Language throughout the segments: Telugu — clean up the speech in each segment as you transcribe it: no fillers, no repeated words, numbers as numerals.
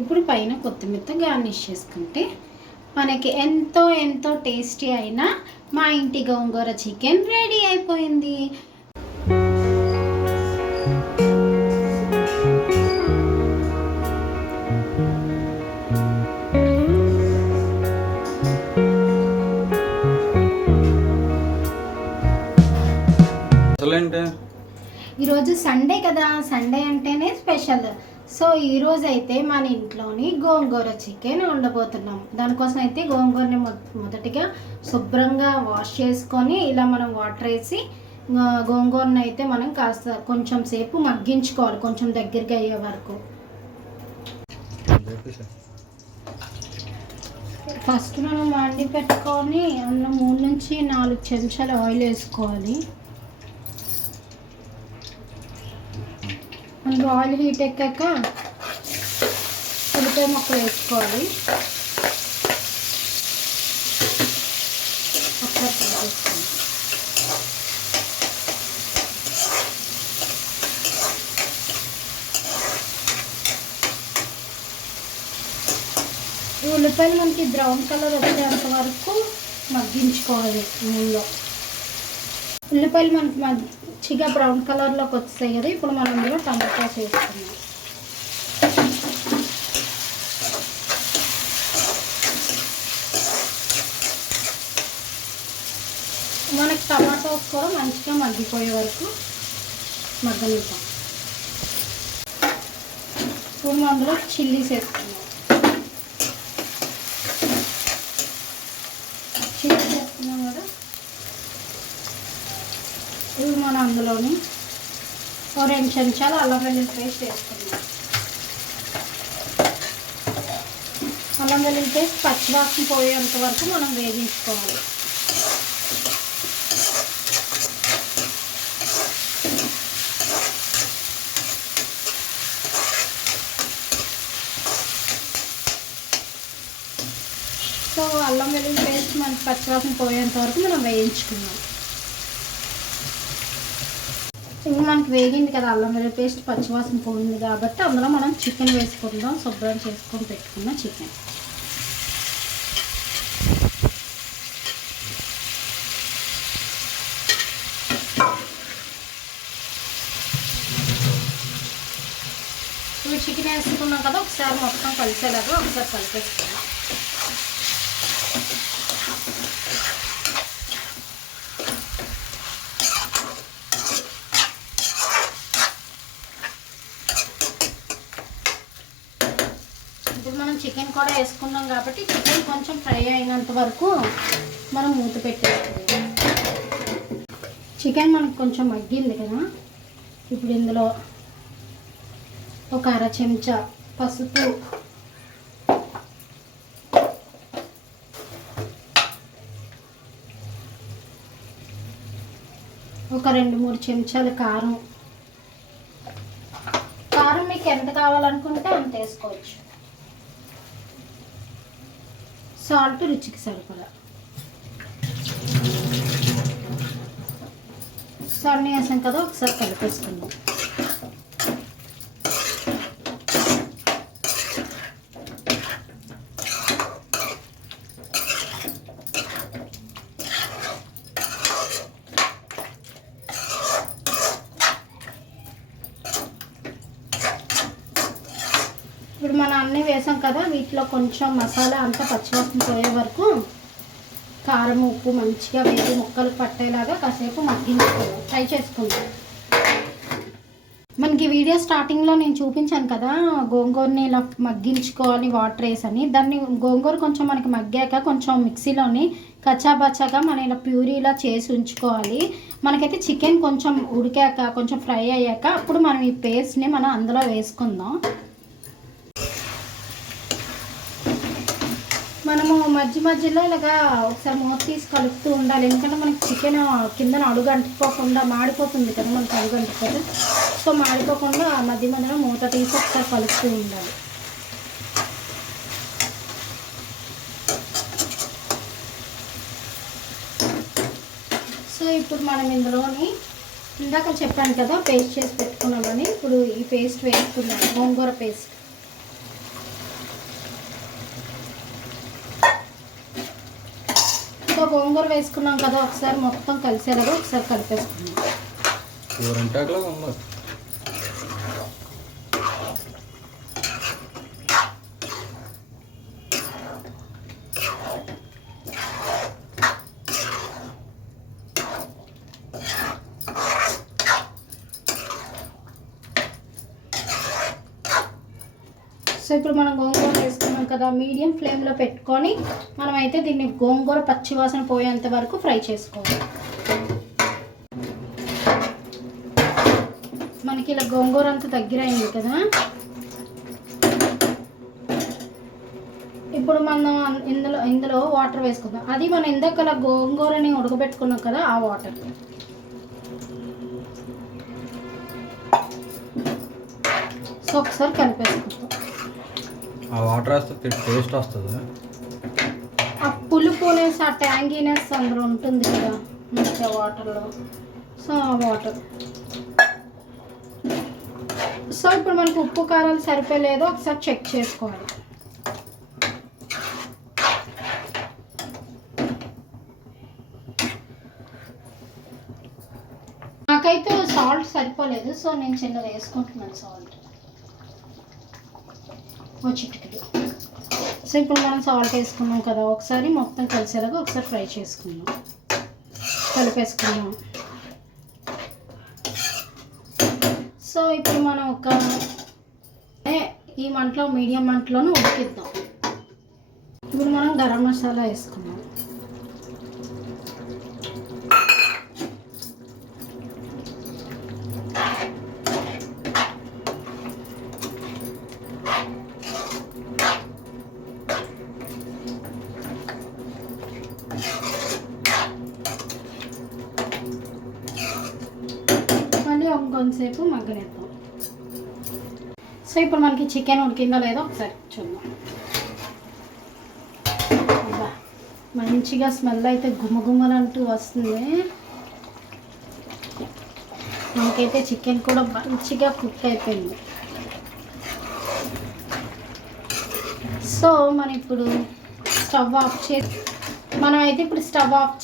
ఇప్పుడు పైన కొత్తిమీరతో గార్నిష్ చేసుకుంటే మనకి ఎంతో ఎంతో టేస్టీ అయిన మా ఇంటి గోంగూర చికెన్ రెడీ అయిపోయింది. ఈరోజు సండే కదా, సండే అంటేనే స్పెషల్. సో ఈరోజు అయితే మన ఇంట్లోని గోంగూర చికెన్ ఉండబోతున్నాం. దానికోసం అయితే గోంగూరని మొదటిగా శుభ్రంగా వాష్ చేసుకొని ఇలా మనం వాటర్ వేసి గోంగూరని అయితే మనం కాస్త కొంచెం సేపు మగ్గించుకోవాలి, కొంచెం దగ్గరగా అయ్యే వరకు. ఫస్ట్ మనం వండి పెట్టుకొని అందులో 3 నుంచి 4 చెంచాలు ఆయిల్ వేసుకోవాలి. అందులో ఆయిల్ హీట్ ఎక్కాక ఉల్లిపాయ ముక్కలు వేసుకోవాలి. ఒకసారి కలిపేసుకోండి. ఈ ఉల్లిపాయలు మనకి బ్రౌన్ కలర్ వచ్చేంత వరకు మగ్గించుకోవాలి నూనెలో. ఉల్లిపాయలు మనకి మంచిగా బ్రౌన్ కలర్లోకి వచ్చాయి కదా, ఇప్పుడు మనం ఇందులో టమాటాస్ వేసుకున్నాం. మనకి టమాటాస్ కూడా మంచిగా మగ్గిపోయే వరకు మగ్గనిద్దాం. ఇప్పుడు మనం అందులో చిల్లీస్ వేసుకున్నాం. చిల్లీస్ వేసుకున్నాం కదా, ఇప్పుడు మనం అందులోని 2 చెంచాలు అల్లం వెల్లుల్లి పేస్ట్ వేసుకున్నాం. అల్లం వెల్లుల్లి పేస్ట్ పచ్చివాసన పోయేంత వరకు మనం వేగించుకోవాలి. సో అల్లం వెల్లుల్లి పేస్ట్ మనకి పచ్చివాసన పోయేంత వరకు మనం వేయించుకున్నాం. ఇంకా మనకి వేగింది కదా అల్లం వెల్లుల్లి పేస్ట్, పచ్చివాసన పోయింది కాబట్టి అందులో మనం చికెన్ వేసుకుందాం. శుభ్రం చేసుకొని పెట్టుకున్న చికెన్. ఇప్పుడు చికెన్ వేసుకున్నాం కదా, ఒకసారి మొత్తం కలిసేలాగా ఒకసారి కలిపేసుకున్నాం. ఇప్పుడు మనం చికెన్ కూడా వేసుకున్నాం కాబట్టి చికెన్ కొంచెం ఫ్రై అయినంత వరకు మనం మూత పెట్టేసుకుందాం. చికెన్ మనకు కొంచెం మగ్గింది కదా, ఇప్పుడు ఇందులో ఒక 1/2 చెంచా పసుపు, ఒక 2-3 చెంచాలు కారం. కారం మీకు ఎంత కావాలనుకుంటే అంత వేసుకోవచ్చు. సాల్ట్ రుచికి సరిపడా. సాల్ట్ వేసాం కదా, ఒకసారి కలిపేసుకుందాం. ఇప్పుడు మనం అన్నీ వేసాం కదా, వీటిలో కొంచెం మసాలా అంతా పచ్చివాసన పోయే వరకు కారం ఉప్పు మంచిగా వేసి ముక్కలు పట్టేలాగా కాసేపు మగ్గించుకోవాలి, ఫ్రై చేసుకుందాం. మనకి వీడియో స్టార్టింగ్లో నేను చూపించాను కదా గోంగూరని ఇలా మగ్గించుకోవాలి వాటర్ వేసని. దాన్ని గోంగూర కొంచెం మనకి మగ్గాక కొంచెం మిక్సీలోని కచ్చాబచ్చాగా మనం ఇలా ప్యూరీలా చేసి ఉంచుకోవాలి. మనకైతే చికెన్ కొంచెం ఉడికాక కొంచెం ఫ్రై అయ్యాక అప్పుడు మనం ఈ పేస్ట్ని మనం అందులో వేసుకుందాం. మనము మధ్యలో ఇలాగా ఒకసారి మూత తీసి కలుపుతూ ఉండాలి. ఎందుకంటే మనకి చికెన్ కిందన అడుగు అంటుకోకుండా మాడిపోతుంది కదా, మనకి అడుగు అంటుకోదు. సో మాడిపోకుండా మధ్యలో మూత తీసి ఒకసారి కలుపుతూ ఉండాలి. సో ఇప్పుడు మనం ఇందులోని ఇందాక చెప్పాను కదా పేస్ట్ చేసి పెట్టుకున్నామని. ఇప్పుడు ఈ పేస్ట్ వేసుకున్నాం, గోంగూర పేస్ట్. ఇంకా గోంగూర వేసుకున్నాం కదా, ఒకసారి మొత్తం కలిసేలాగా ఒకసారి కలిపేసుకున్నాం. సో ఇప్పుడు మనం గోంగూర వేసుకున్నాం కదా, మీడియం ఫ్లేమ్లో పెట్టుకొని మనమైతే దీన్ని గోంగూర పచ్చివాసన పోయేంత వరకు ఫ్రై చేసుకోవాలి. మనకి ఇలా గోంగూర అంతా దగ్గర అయింది కదా, ఇప్పుడు మనం ఇందులో వాటర్ వేసుకుందాం. అది మనం ఇందాక గోంగూరని ఉడకబెట్టుకున్నాం కదా, ఆ వాటర్. సో ఒకసారి కలిపేసుకుంటాం. ఆ వాటర్ వేస్తే టేస్ట్ వస్తుంది. ఆ పులుపునేసి ఆ ట్యాంగీనెస్ అందులో ఉంటుంది కదా మంచిగా వాటర్లో. సో ఆ వాటర్. సో ఇప్పుడు మనకి ఉప్పు కారాలు సరిపోలేదో ఒకసారి చెక్ చేసుకోవాలి. నాకైతే సాల్ట్ సరిపోలేదు, సో నేను చిన్నది వేసుకుంటున్నాను సాల్ట్, చిటికెడు. సో ఇప్పుడు మనం సాల్ట్ వేసుకున్నాం కదా, ఒకసారి మొత్తం కలిసేలాగా ఒకసారి ఫ్రై చేసుకున్నాం, కలిపేసుకున్నాం. సో ఇప్పుడు మనం ఈ మంటలో మీడియం మంటలోనే ఉడికిద్దాం. ఇప్పుడు మనం గరం మసాలా వేసుకున్నాం. కొంతసేపు మగ్గనిద్దాం. సో ఇప్పుడు మనకి చికెన్ ఉడికిందో లేదో ఒకసారి చూద్దాం. మంచిగా స్మెల్ అయితే గుమగుమలంటూ వస్తుంది. మనకైతే చికెన్ కూడా మంచిగా కుక్ అయిపోయింది. సో మనం ఇప్పుడు స్టవ్ ఆఫ్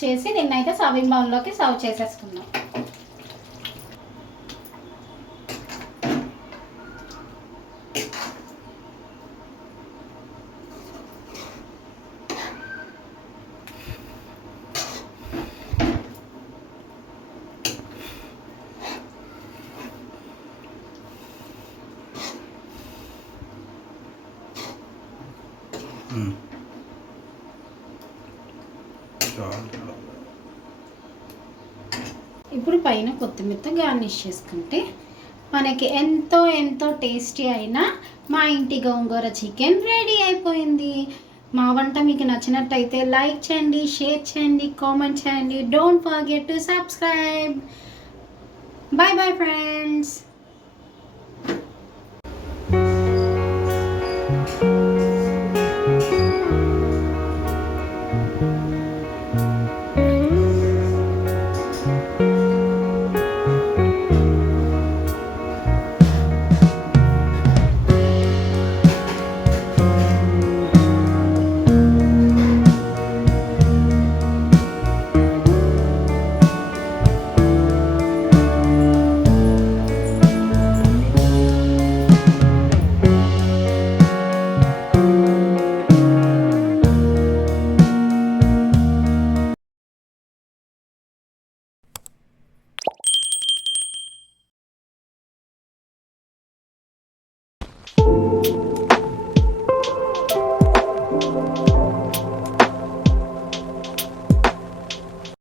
చేసి దీన్నైతే సర్వింగ్ బౌల్లోకి సర్వ్ చేసేసుకుందాం. ఇప్పుడు పైన కొత్తిమీరతో గార్నిష్ చేసుకుంటే మనకి ఎంతో టేస్టీ అయిన మా ఇంటి గోంగూర చికెన్ రెడీ అయిపోయింది. మా వంట మీకు నచ్చినట్టయితే లైక్ చేయండి, షేర్ చేయండి, కామెంట్ చేయండి. Don't forget to subscribe. Bye bye friends.